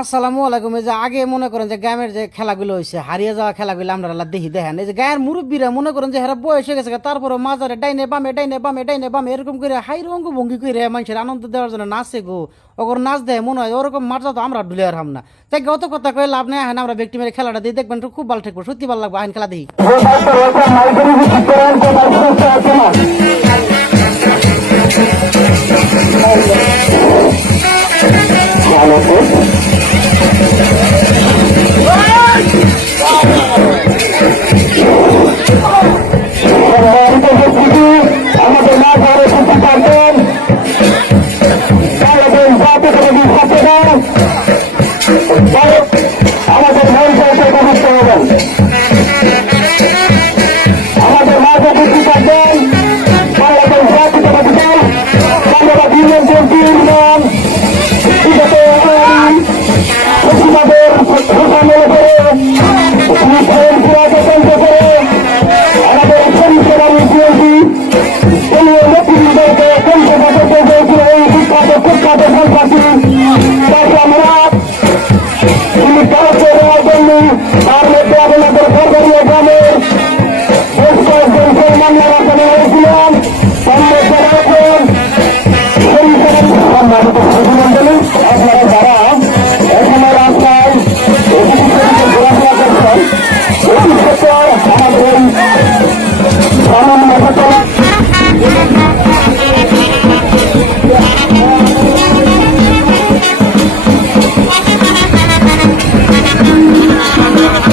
আসসালামু আলাইকুম। এই যে আগে মনে করেন যে গ্রামের যে খেলাগুলো হয়েছে, হারিয়ে যাওয়া খেলাগুলো আমরা দেখি দেখেন, এই যে গায়ের মুরব্বীরা মনে করেন যে হেরা বয়স হয়ে গেছে, তারপরে মাজারে ডাইনে বামে ডাইনে বামে ডাইনে বামে এরকম করে হাইর অঙ্গ ভঙ্গি করে মানুষের আনন্দ দেওয়ার জন্য নাচে গো। ওর নাচ দেয় মনে হয় ওরকম মারজা তো আমরা ডুলে আর হাম না। তাই অত কথা কয়ে লাভ নেই, হ্যাঁ আমরা ব্যক্তি মেরে খেলাটা দিয়ে দেখবেন তো খুব ভালো থাকবো, সত্যি ভালো লাগবে। আইন খেলা দিই আমাদের মা ঘরে খুশি থাকবেন আমাদের মন চাইতে বুঝতে হবেন। আমাদের মাঝে খুশি থাকবেন বাংলাদেশ জাতীয়তাবাদী দল বাংলাদেশ ইউনিয়ন বিএনপির নাম বিগত পশ্চিমাদের ঘোষণা করে আমাদের পরিষেবাদী বিএনপি এই নেতৃবৃন্দকে পরিষেবাদকে হয়েছিল এই বিখ্যাত সন্ত্রাসী তাকে আমরা তিনি পরাজয় দেওয়ার জন্য তার মধ্যে আপনাদের সরকারিয়া গ্রামের বেশ কয়েকজন মামলা রাখানো হয়েছিলেন। আপনারা যারা এখনো রাস্তায় ঘোরাফেরা করছেন অতি ক্ষেত্রে আমাদের সামান্য ঘটনা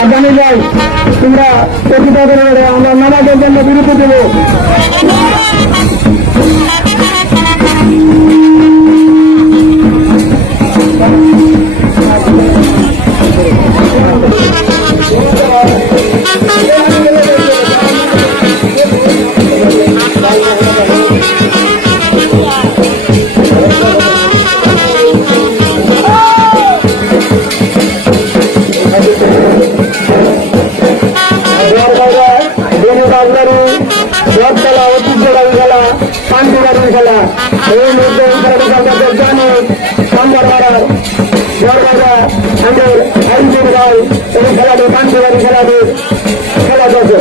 আগামী যাই তোমরা প্রতিবাদের আমরা নামাজের জন্য বিরতি দেব। খেলা ঐতিহ্যবাহী খেলা পান্তিবাড়ির খেলা এই মধ্যে জানি সম্বরবাড়ার বরবাড়া আমাদের আইনজীবী দল এই খেলাটি পান্তিবাড়ি খেলাটি খেলা চলছে।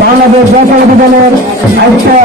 বাংলাদেশ জাতীয় দলের আজকে